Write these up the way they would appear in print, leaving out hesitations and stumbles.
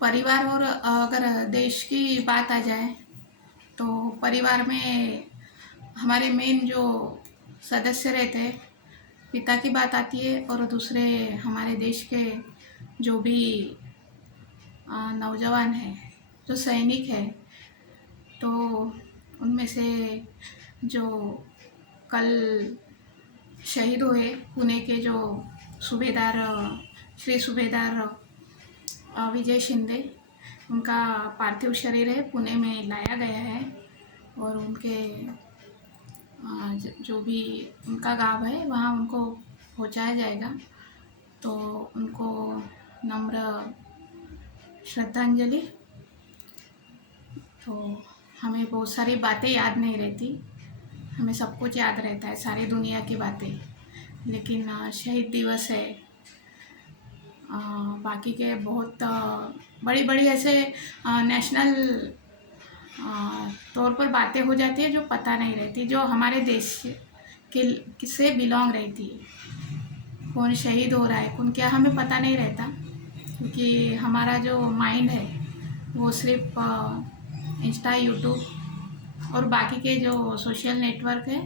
परिवार और अगर देश की बात आ जाए तो परिवार में हमारे मेन जो सदस्य रहते हैं, पिता की बात आती है और दूसरे हमारे देश के जो भी नौजवान हैं, जो सैनिक हैं, तो उनमें से जो कल शहीद हुए पुणे के जो सूबेदार श्री सूबेदार विजय शिंदे, उनका पार्थिव शरीर है पुणे में लाया गया है और उनके जो भी उनका गांव है वहाँ उनको पहुँचाया जाएगा। तो उनको नम्र श्रद्धांजलि। तो हमें बहुत सारी बातें याद नहीं रहती, हमें सब कुछ याद रहता है, सारी दुनिया की बातें, लेकिन शहीद दिवस है, बाकी के बहुत बड़ी बड़ी ऐसे नेशनल तौर पर बातें हो जाती है जो पता नहीं रहती, जो हमारे देश के से बिलोंग रहती है। कौन शहीद हो रहा है, कौन क्या, हमें पता नहीं रहता, क्योंकि हमारा जो माइंड है वो सिर्फ इंस्टा, यूट्यूब और बाकी के जो सोशल नेटवर्क है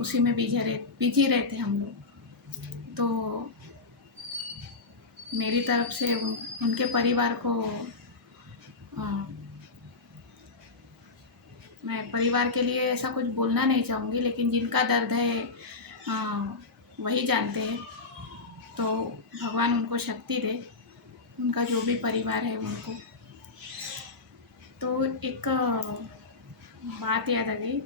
उसी में बिजी रहते हम लोग। तो मेरी तरफ से उनके परिवार को मैं परिवार के लिए ऐसा कुछ बोलना नहीं चाहूँगी, लेकिन जिनका दर्द है वही जानते हैं। तो भगवान उनको शक्ति दे, उनका जो भी परिवार है उनको। तो एक बात याद आ गई,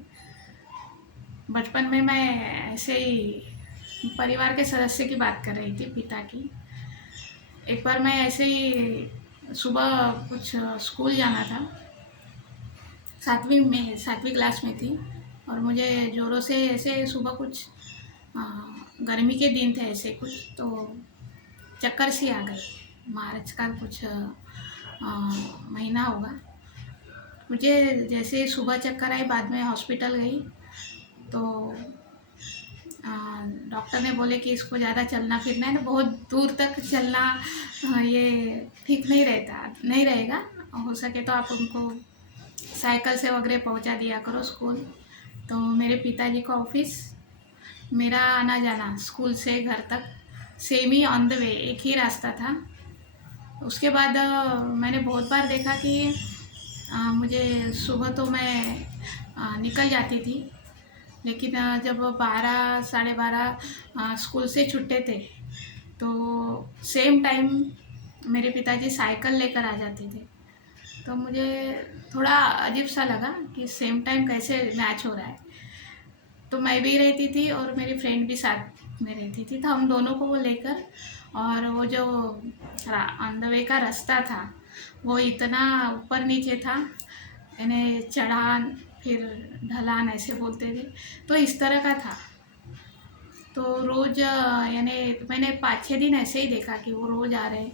बचपन में मैं ऐसे ही परिवार के सदस्य की बात कर रही थी, पिता की। एक बार मैं ऐसे ही सुबह कुछ स्कूल जाना था, सातवीं क्लास में थी, और मुझे ज़ोरों से ऐसे सुबह कुछ गर्मी के दिन थे ऐसे कुछ, तो चक्कर सी आ गई। मार्च का कुछ महीना होगा। मुझे जैसे सुबह चक्कर आई, बाद में हॉस्पिटल गई तो डॉक्टर ने बोले कि इसको ज़्यादा चलना फिरना है ना, बहुत दूर तक चलना ये ठीक नहीं रहेगा, हो सके तो आप उनको साइकिल से वगैरह पहुंचा दिया करो स्कूल। तो मेरे पिताजी का ऑफिस, मेरा आना जाना स्कूल से घर तक same he on the way, एक ही रास्ता था। उसके बाद मैंने बहुत बार देखा कि मुझे सुबह तो मैं निकल जाती थी, लेकिन जब 12 साढ़े 12 स्कूल से छुट्टे थे तो सेम टाइम मेरे पिताजी साइकिल लेकर आ जाते थे। तो मुझे थोड़ा अजीब सा लगा कि सेम टाइम कैसे मैच हो रहा है। तो मैं भी रहती थी और मेरी फ्रेंड भी साथ में रहती थी, तो हम दोनों को वो लेकर, और वो जो ऑन द वे का रास्ता था वो इतना ऊपर नीचे था, यानी चढ़ान फिर ढलान ऐसे बोलते थे, तो इस तरह का था। तो रोज़ यानी मैंने 5-6 दिन ऐसे ही देखा कि वो रोज़ आ रहे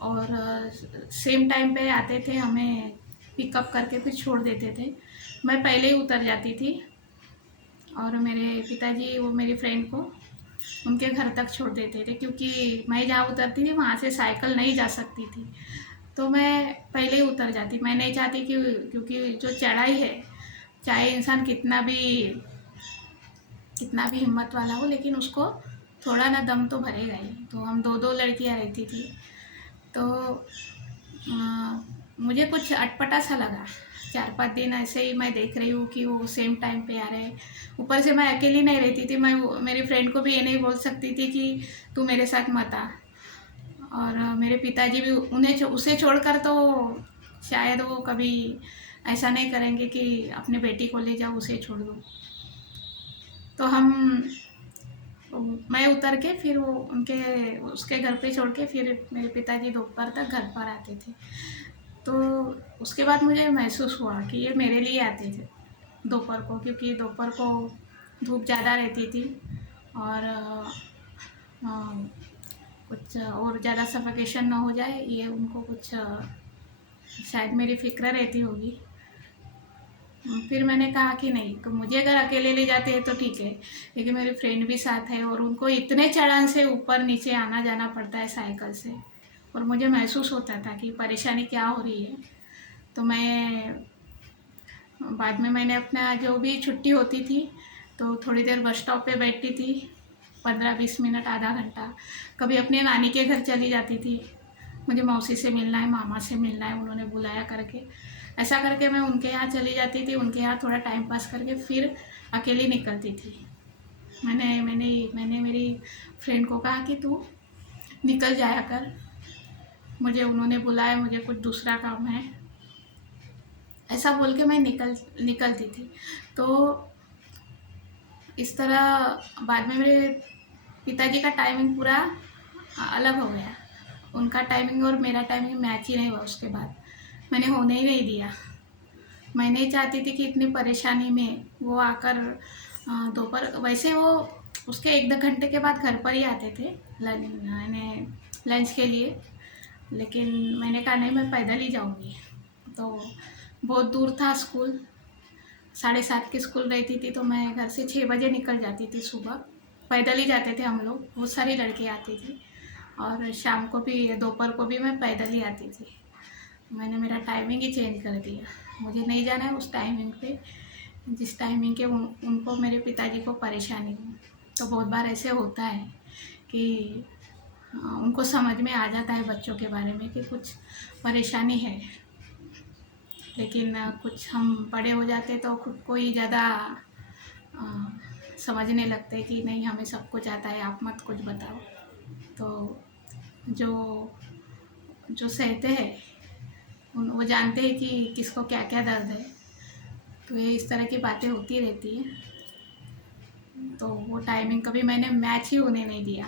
और सेम टाइम पे आते थे, हमें पिकअप करके फिर छोड़ देते थे। मैं पहले ही उतर जाती थी और मेरे पिताजी वो मेरी फ्रेंड को उनके घर तक छोड़ देते थे, क्योंकि मैं जहाँ उतरती थी वहाँ से साइकिल नहीं जा सकती थी, तो मैं पहले ही उतर जाती। मैं नहीं चाहती कि, क्योंकि जो चढ़ाई है, चाहे इंसान कितना भी हिम्मत वाला हो, लेकिन उसको थोड़ा ना दम तो भरेगा ही। तो हम दो लड़कियाँ रहती थी, तो मुझे कुछ अटपटा सा लगा। 4-5 दिन ऐसे ही मैं देख रही हूँ कि वो सेम टाइम पे आ रहे हैं। ऊपर से मैं अकेली नहीं रहती थी, मैं मेरी फ्रेंड को भी ये नहीं बोल सकती थी कि तू मेरे साथ मत आ। और मेरे पिताजी भी उसे छोड़कर तो शायद वो कभी ऐसा नहीं करेंगे कि अपने बेटी को ले जाओ उसे छोड़ दो। तो मैं उतर के फिर वो उसके घर पे छोड़ के फिर मेरे पिताजी दोपहर तक घर पर आते थे। तो उसके बाद मुझे महसूस हुआ कि ये मेरे लिए आते थे दोपहर को, क्योंकि दोपहर को धूप ज़्यादा रहती थी और कुछ और ज़्यादा सफोकेशन ना हो जाए, ये उनको कुछ शायद मेरी फिक्र रहती होगी। फिर मैंने कहा कि नहीं, तो मुझे अगर अकेले ले जाते हैं तो ठीक है, लेकिन मेरी फ्रेंड भी साथ है और उनको इतने चढ़ान से ऊपर नीचे आना जाना पड़ता है साइकिल से, और मुझे महसूस होता था कि परेशानी क्या हो रही है। तो मैं बाद में मैंने अपना जो भी छुट्टी होती थी तो थोड़ी देर बस स्टॉप पे बैठती थी, 15-20 मिनट, आधा घंटा। कभी अपने नानी के घर चली जाती थी, मुझे मौसी से मिलना है, मामा से मिलना है, उन्होंने बुलाया करके। ऐसा करके मैं उनके यहाँ चली जाती थी, उनके यहाँ थोड़ा टाइम पास करके फिर अकेली निकलती थी। मैंने मैंने मैंने मेरी फ्रेंड को कहा कि तू निकल जाया कर, मुझे उन्होंने बुलाया, मुझे कुछ दूसरा काम है, ऐसा बोल के मैं निकलती थी। तो इस तरह बाद में मेरे पिताजी का टाइमिंग पूरा अलग हो गया। उनका टाइमिंग और मेरा टाइमिंग मैच ही नहीं हुआ। उसके बाद मैंने होने ही नहीं दिया। मैं नहीं चाहती थी कि इतनी परेशानी में वो आकर दोपहर, वैसे वो उसके 1-2 घंटे के बाद घर पर ही आते थे लंच के लिए, लेकिन मैंने कहा नहीं, मैं पैदल ही जाऊंगी। तो बहुत दूर था स्कूल, 7:30 की स्कूल रहती थी, तो मैं घर से 6 बजे निकल जाती थी सुबह। पैदल ही जाते थे हम लोग, बहुत सारी लड़कियाँ आती थी, और शाम को भी, दोपहर को भी मैं पैदल ही आती थी। मैंने मेरा टाइमिंग ही चेंज कर दिया। मुझे नहीं जाना है उस टाइमिंग पे जिस टाइमिंग के उनको, मेरे पिताजी को परेशानी हो। तो बहुत बार ऐसे होता है कि उनको समझ में आ जाता है बच्चों के बारे में कि कुछ परेशानी है, लेकिन कुछ हम बड़े हो जाते तो खुद को ही ज़्यादा समझने लगते कि नहीं, हमें सब कुछ आता है, आप मत कुछ बताओ। तो जो जो सहते हैं वो जानते हैं कि किसको क्या क्या दर्द है। तो ये इस तरह की बातें होती रहती हैं। तो वो टाइमिंग कभी मैंने मैच ही होने नहीं दिया।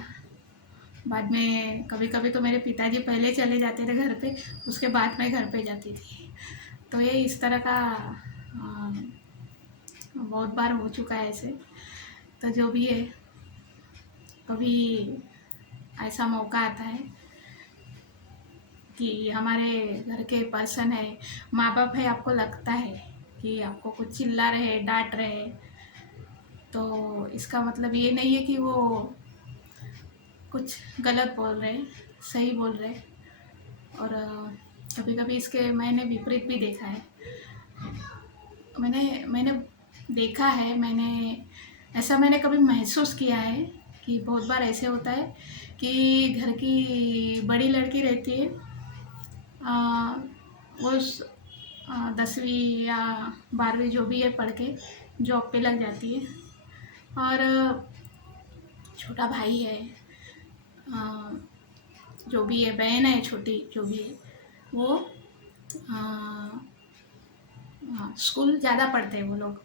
बाद में कभी कभी तो मेरे पिताजी पहले चले जाते थे घर पे, उसके बाद मैं घर पे जाती थी। तो ये इस तरह का बहुत बार हो चुका है ऐसे। तो जो भी है, कभी ऐसा मौका आता है कि हमारे घर के पर्सन है, माँ बाप है, आपको लगता है कि आपको कुछ चिल्ला रहे, डांट रहे, तो इसका मतलब ये नहीं है कि वो कुछ गलत बोल रहे, सही बोल रहे। और कभी कभी इसके मैंने विपरीत भी देखा है। मैंने देखा है, मैंने कभी महसूस किया है कि बहुत बार ऐसे होता है कि घर की बड़ी लड़की रहती है, वो 10वीं या 12वीं जो भी है पढ़ के जॉब पे लग जाती है, और छोटा भाई है, जो भी है, बहन है छोटी, जो भी है, वो स्कूल ज़्यादा पढ़ते हैं वो लोग,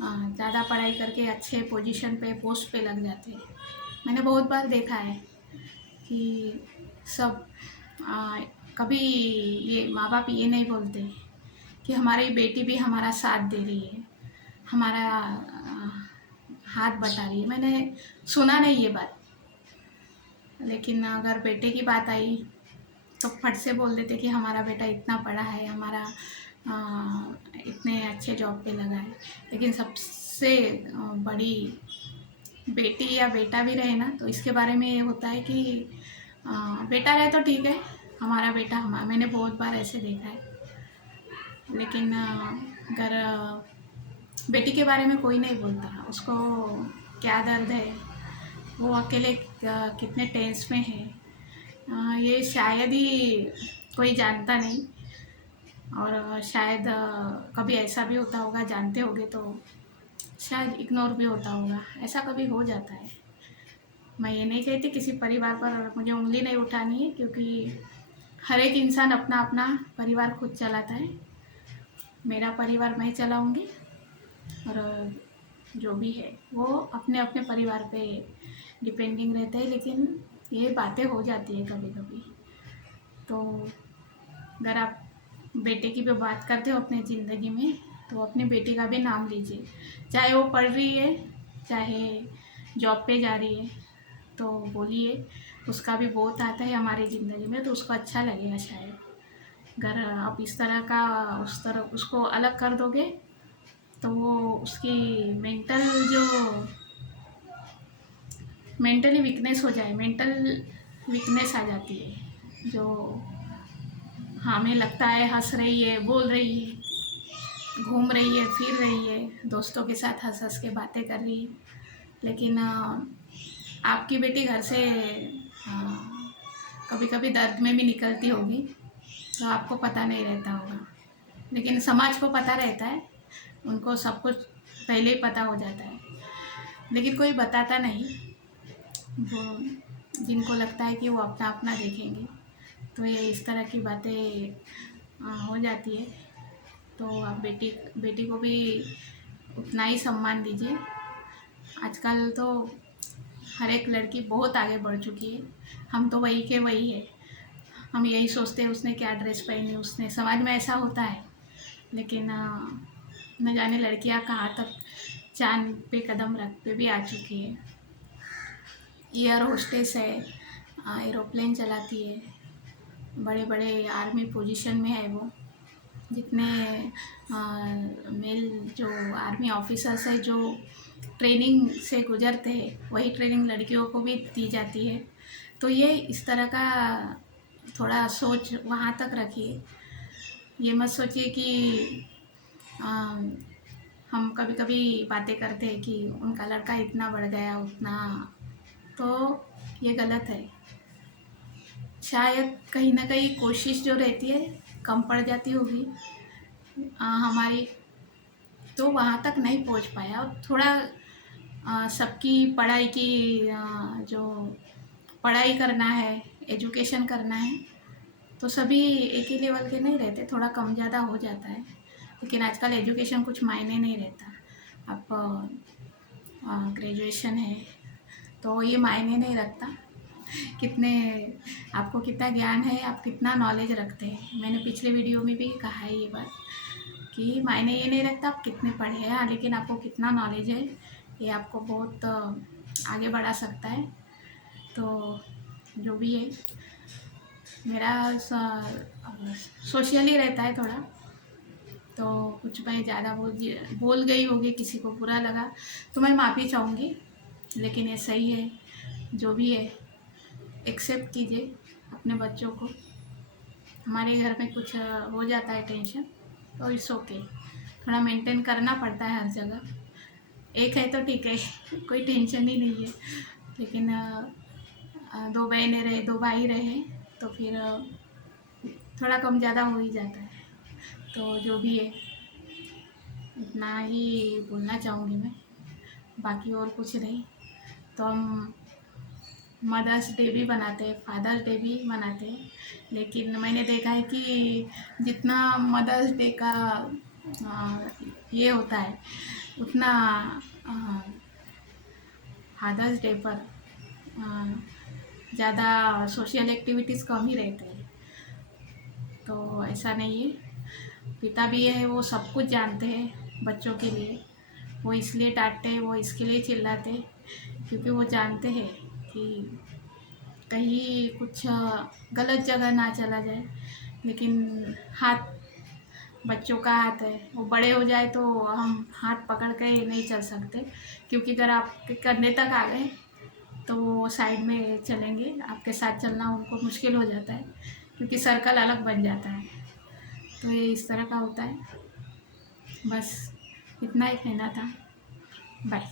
ज़्यादा पढ़ाई करके अच्छे पोजीशन पे, पोस्ट पे लग जाते हैं। मैंने बहुत बार देखा है कि सब कभी ये माँ बाप ये नहीं बोलते कि हमारी बेटी भी हमारा साथ दे रही है, हमारा हाथ बटा रही है। मैंने सुना नहीं ये बात, लेकिन अगर बेटे की बात आई तो फट से बोल देते कि हमारा बेटा इतना पढ़ा है, हमारा इतने अच्छे जॉब पे लगा है। लेकिन सबसे बड़ी बेटी या बेटा भी रहे ना, तो इसके बारे में ये होता है कि बेटा रहे तो ठीक है, हमारा बेटा, मैंने बहुत बार ऐसे देखा है। लेकिन अगर बेटी के बारे में कोई नहीं बोलता, उसको क्या दर्द है, वो अकेले कितने टेंस में है, ये शायद ही कोई जानता नहीं। और शायद कभी ऐसा भी होता होगा, जानते होगे तो शायद इग्नोर भी होता होगा, ऐसा कभी हो जाता है। मैं ये नहीं कहती किसी परिवार पर मुझे उंगली नहीं उठानी है, क्योंकि हर एक इंसान अपना अपना परिवार खुद चलाता है। मेरा परिवार मैं चलाऊंगी, और जो भी है वो अपने अपने परिवार पे डिपेंडिंग रहते हैं। लेकिन ये बातें हो जाती है कभी कभी। तो अगर आप बेटे की भी बात करते हो अपने ज़िंदगी में, तो अपनी बेटी का भी नाम लीजिए, चाहे वो पढ़ रही है, चाहे जॉब पे जा रही है, तो बोलिए, उसका भी बहुत आता है हमारी ज़िंदगी में, तो उसको अच्छा लगेगा शायद। अगर आप इस तरह का उसको अलग कर दोगे, तो वो उसकी मेंटली वीकनेस हो जाए, मेंटल वीकनेस आ जाती है। जो हमें लगता है हंस रही है, बोल रही है, घूम रही है, फिर रही है, दोस्तों के साथ हंस हंस के बातें कर रही है, लेकिन आपकी बेटी घर से कभी कभी दर्द में भी निकलती होगी, तो आपको पता नहीं रहता होगा, लेकिन समाज को पता रहता है, उनको सब कुछ पहले ही पता हो जाता है, लेकिन कोई बताता नहीं। वो जिनको लगता है कि वो अपना अपना देखेंगे, तो ये इस तरह की बातें हो जाती है। तो आप बेटी बेटी को भी उतना ही सम्मान दीजिए। आजकल तो हर एक लड़की बहुत आगे बढ़ चुकी है, हम तो वही के वही है। हम यही सोचते हैं उसने क्या ड्रेस पहनी, उसने, समाज में ऐसा होता है, लेकिन न जाने लड़कियां कहाँ तक चांद पे कदम रख पे भी आ चुकी है। एयर होस्टेस है, एरोप्लेन चलाती है, बड़े बड़े आर्मी पोजीशन में है वो। जितने मेल जो आर्मी ऑफिसर्स है जो ट्रेनिंग से गुजरते हैं, वही ट्रेनिंग लड़कियों को भी दी जाती है। तो ये इस तरह का थोड़ा सोच वहाँ तक रखिए। ये मत सोचिए कि हम कभी कभी बातें करते हैं कि उनका लड़का इतना बढ़ गया उतना, तो ये गलत है। शायद कहीं ना कहीं कोशिश जो रहती है कम पड़ जाती होगी हमारी, तो वहाँ तक नहीं पहुँच पाया। और थोड़ा सबकी पढ़ाई की जो पढ़ाई करना है, एजुकेशन करना है, तो सभी एक ही लेवल के नहीं रहते, थोड़ा कम ज़्यादा हो जाता है। लेकिन आजकल एजुकेशन कुछ मायने नहीं रहता। आप ग्रेजुएशन है तो ये मायने नहीं रखता कितने आपको कितना ज्ञान है, आप कितना नॉलेज रखते हैं। मैंने पिछले वीडियो में भी कहा है ये बात कि मायने ये नहीं रखता आप कितने पढ़े हैं, हाँ, लेकिन आपको कितना नॉलेज है ये आपको बहुत आगे बढ़ा सकता है। तो जो भी है, मेरा सोशली रहता है थोड़ा, तो कुछ मैं ज़्यादा बोल गई होगी, किसी को बुरा लगा तो मैं माफ़ी चाहूँगी, लेकिन ये सही है। जो भी है एक्सेप्ट कीजिए अपने बच्चों को। हमारे घर में कुछ हो जाता है टेंशन, तो इट्स ओके, थोड़ा मेंटेन करना पड़ता है हर जगह। एक है तो ठीक है कोई टेंशन ही नहीं है, लेकिन दो बहनें रहे, दो भाई रहे, तो फिर थोड़ा कम ज़्यादा हो ही जाता है। तो जो भी है इतना ही बोलना चाहूँगी मैं, बाकी और कुछ नहीं। तो हम मदर्स डे भी मनाते हैं, फादर्स डे भी मनाते हैं, लेकिन मैंने देखा है कि जितना मदर्स डे का ये होता है, उतना फादर्स डे पर ज़्यादा सोशल एक्टिविटीज़ कम ही रहते हैं। तो ऐसा नहीं है, पिता भी है, वो सब कुछ जानते हैं बच्चों के लिए, वो इसलिए डांटते हैं, वो इसके लिए चिल्लाते हैं, क्योंकि वो जानते हैं कि कहीं कुछ गलत जगह ना चला जाए। लेकिन हाथ बच्चों का हाथ है, वो बड़े हो जाए तो हम हाथ पकड़ के नहीं चल सकते, क्योंकि अगर आप करने तक आ गए तो वो साइड में चलेंगे, आपके साथ चलना उनको मुश्किल हो जाता है, क्योंकि सर्कल अलग बन जाता है। तो ये इस तरह का होता है। बस इतना ही कहना था। बाय।